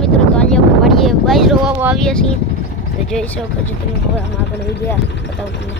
મિત્રો, તો આજે આપણે વાડીએ બાજરો વાવવા આવ્યા છીએ. તો જોઈ શકો છો તમે. હવે આમાં આગળ વિડીયા બતાવું તમને.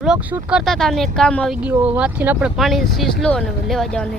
બ્લોગ શૂટ કરતા હતા ને એક કામ આવી ગયું. વાંચીને આપણે પાણી સીસ લો અને લેવા જવાને.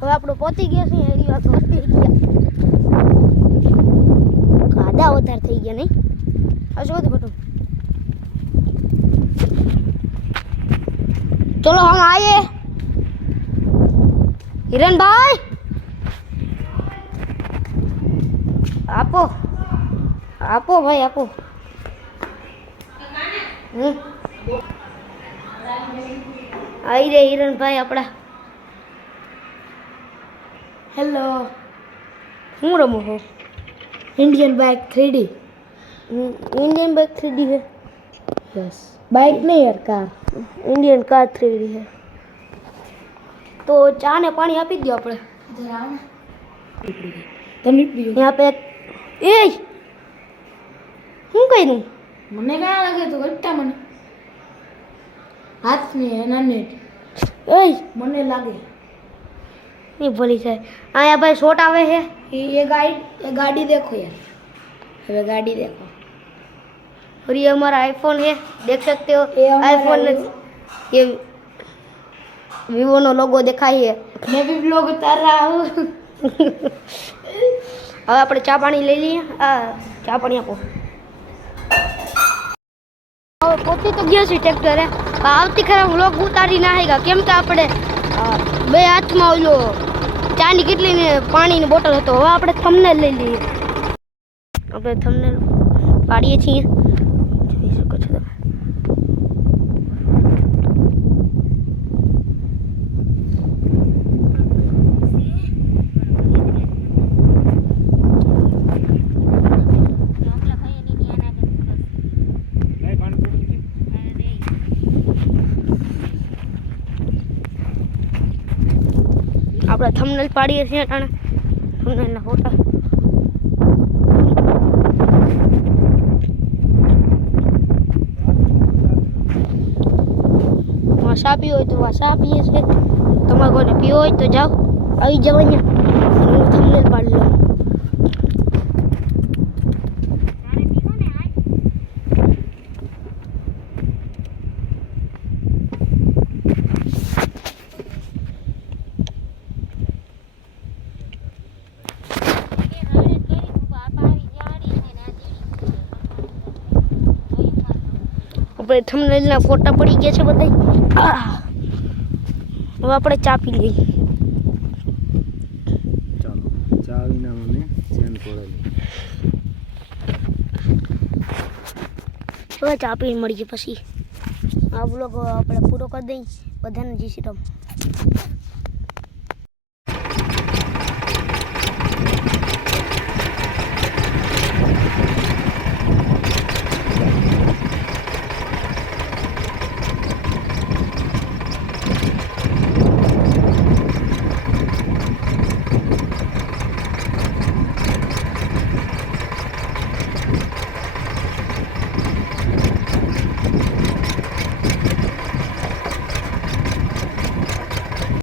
હવે આપણે પહોંચી ગયા છીએ. એની વાત પહોંચી ગયા. ગાડા વધારે થઈ ગયા નહીં. આ શું હતું ખોટું. ચલો હમ આયે. હિરણભાઈ આપો આપો ભાઈ આપો. આવી રે હિરણભાઈ આપણા. हेलो हूँ रमो हो Indian bike 3D Indian bike 3D है. यस बाइक नहीं यार कार इंडियन कार 3D है. तो चा ने पानी आपी दो આપણે. તમે પીઓ. यहाँ पे ए હું કઈ મને કયા લાગે તો ગટ્ટા મને હાથ में है ना नेट ए મને લાગે नहीं बोली सर. यहाँ भाई शॉट आवे है. ये गाड़ी देखो यार. अरे गाड़ी देखो. और ये हमारा आईफोन है, देख सकते हो. ये आईफोन ये वीवो नो लोगो दिखाई है. मैं भी ब्लॉग उतार रहा हूँ. હવે આપણે ચા પાણી લઈ લઈએ. ચા પાણી આપો. હવે પહોંચી તો ગયો છે ટ્રેક્ટરે. આવતી ખરા વ્લોગ ઉતારી ના આવેગા કેમ કે આપણે બે હાથમાં ઓલો ચાની કેટલી ને પાણીની બોટલ હતો. હવે આપણે થંબનેલ લઈ લઈએ. આપણે થંબનેલ પાડીએ છીએ, જોઈ શકો છો તમે. આપણે થંબનેલ પાડીએ છીએ અને થંબનેલના ફોટા. વાસા પીવો હોય તો વાસા પીએ છે. તમારે કોઈને પીવો હોય તો જાઓ, આવી જાવ અહીંયા. હું થંબનેલ પાડી લઉં. આપણે થંબનેલના ફોટા પડી ગયા છે બધા. હવે આપણે ચા પી લઈએ. ચાલો ચા વિના મને ચેન પડે. હવે ચા પીને મળીએ પછી. આ બ્લોગ આપણે પૂરો કરી દઈએ. બધાને જય શ્રી રામ.